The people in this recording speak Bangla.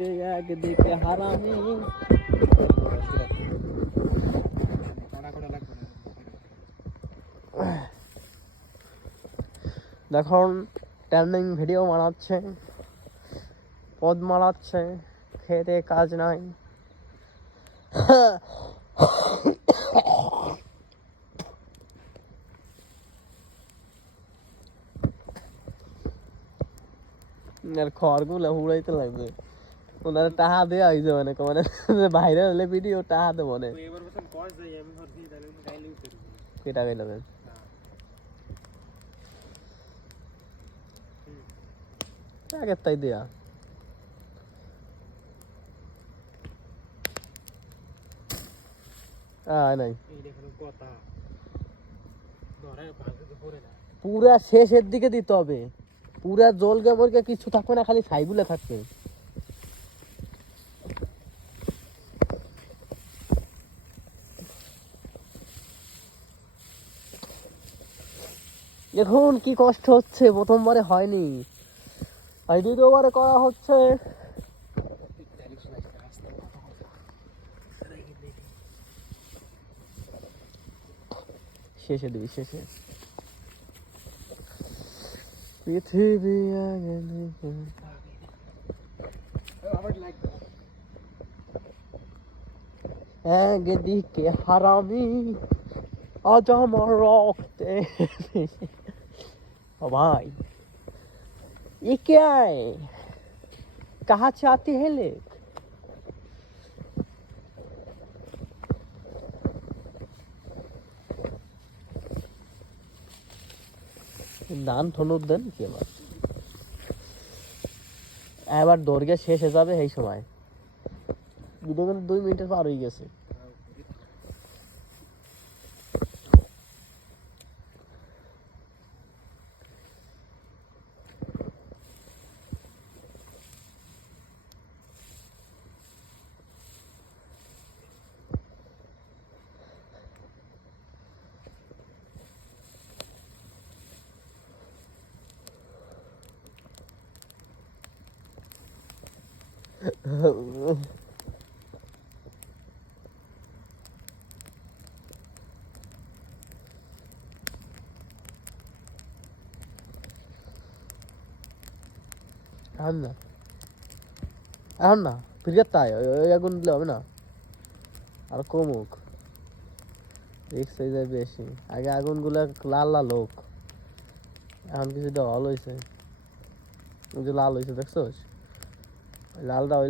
দেখে হারামি দেখুন ট্রেন্ডিং ভিডিও বানাচ্ছে, পদ মারাচ্ছে, খেতে কাজ নাই। খড়গুলো উড়াইতে লাগবে, ওনারা টাহা দেওয়া হয়েছে মানে বাইরে হলে ভিডিও টাহা দেবো না। কেটা গেলেন আগের তাই দেয়া নাই, পুরা শেষের দিকে দিতে হবে, পুরা জলকে মরকে কিছু থাকবে না, খালি ছাইগুলো থাকবে। এখন কি কষ্ট হচ্ছে, প্রথমবারে হয়নি, আর দ্বিতীয়বারে করা হচ্ছে। শেষে দিবি, শেষে পৃথিবী একদিকে হারামি আজ আমার রক্তে। ओ भाई ये क्या है, कहाँ से आते हैं लोग? দান ধনুর দেন কি এবার দৈর্ঘ্য শেষ হয়ে যাবে এই সময়। ভিডিও কিন্তু 2 মিনিটের পার হয়ে গেছে। এখন না ফিরে তাই ওই আগুন দিলে হবে না, আর কমুক, রিক্স হয়ে যায় বেশি। আগে আগুনগুলো লাল লাল হোক, এখন কিছুটা ভালো হয়েছে, লাল হয়েছে দেখছোস, লালটা হইলে